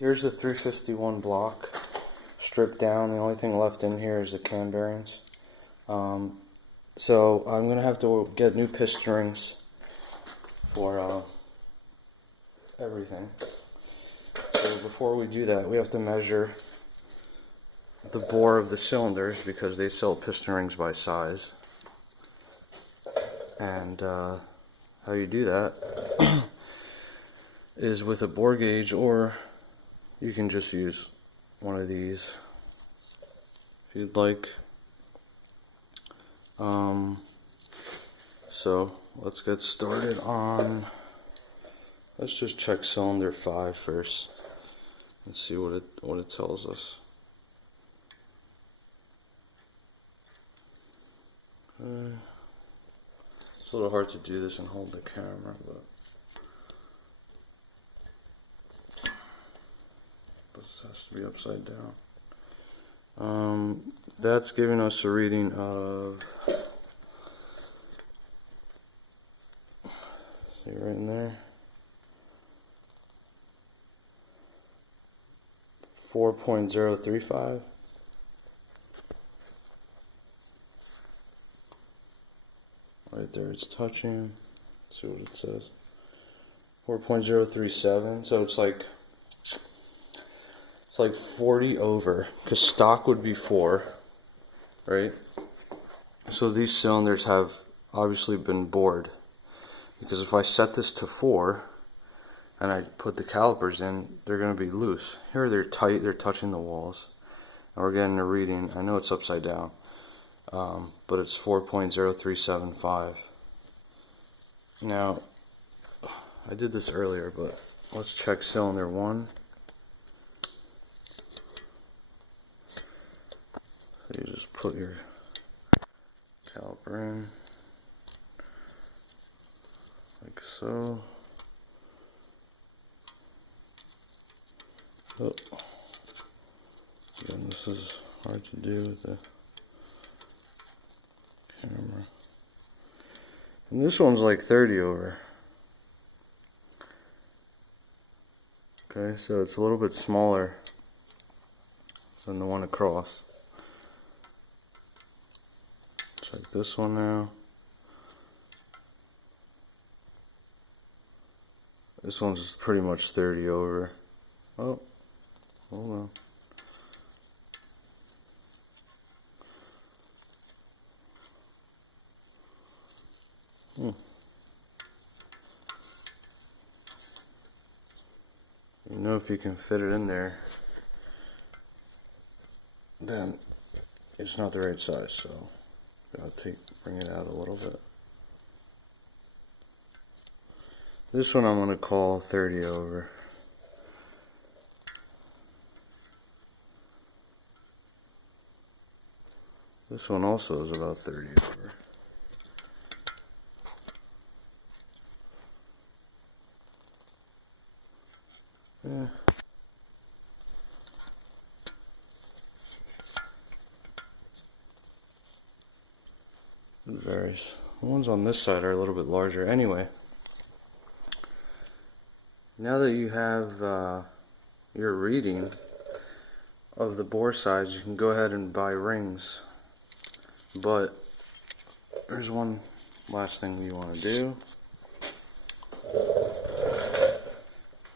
Here's the 351 block stripped down. The only thing left in here is the cam bearings. So I'm going to have to get new piston rings for everything. So before we do that, we have to measure the bore of the cylinders because they sell piston rings by size. And how you do that is with a bore gauge, or you can just use one of these if you'd like. So let's get started on, let's just check cylinder 5 first and see what it tells us. It's a little hard to do this and hold the camera, but this has to be upside down. That's giving us a reading of, see right in there, 4.035. Right there, it's touching. Let's see what it says. 4.037. So it's like 40 over, because stock would be 4, right? So these cylinders have obviously been bored, because if I set this to 4 and I put the calipers in, they're going to be loose. Here they're tight, they're touching the walls, and we're getting a reading. I know it's upside down, but it's 4.0375. Now, I did this earlier, but let's check cylinder 1. So you just put your caliper in, like so. Oh, again, this is hard to do with the camera. And this one's like 30 over. Okay, so it's a little bit smaller than the one across. Check this one now. This one's pretty much 30 over. Oh, hold on. You know, if you can fit it in there, then it's not the right size, so I'll bring it out a little bit. This one I'm going to call 30 over. This one also is about 30 over. Yeah. It varies. The ones on this side are a little bit larger. Anyway, now that you have your reading of the bore size, you can go ahead and buy rings. But there's one last thing you want to do.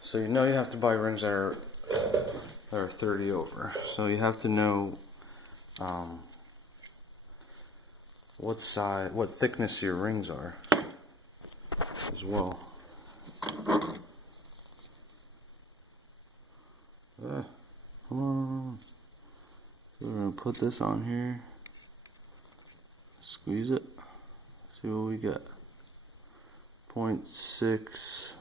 So you know you have to buy rings that are 30 over. So you have to know what size, what thickness your rings are as well. Come on. So we're gonna put this on here. Squeeze it. See what we get. 0.6.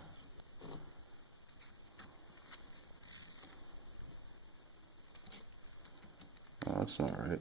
No, that's not right.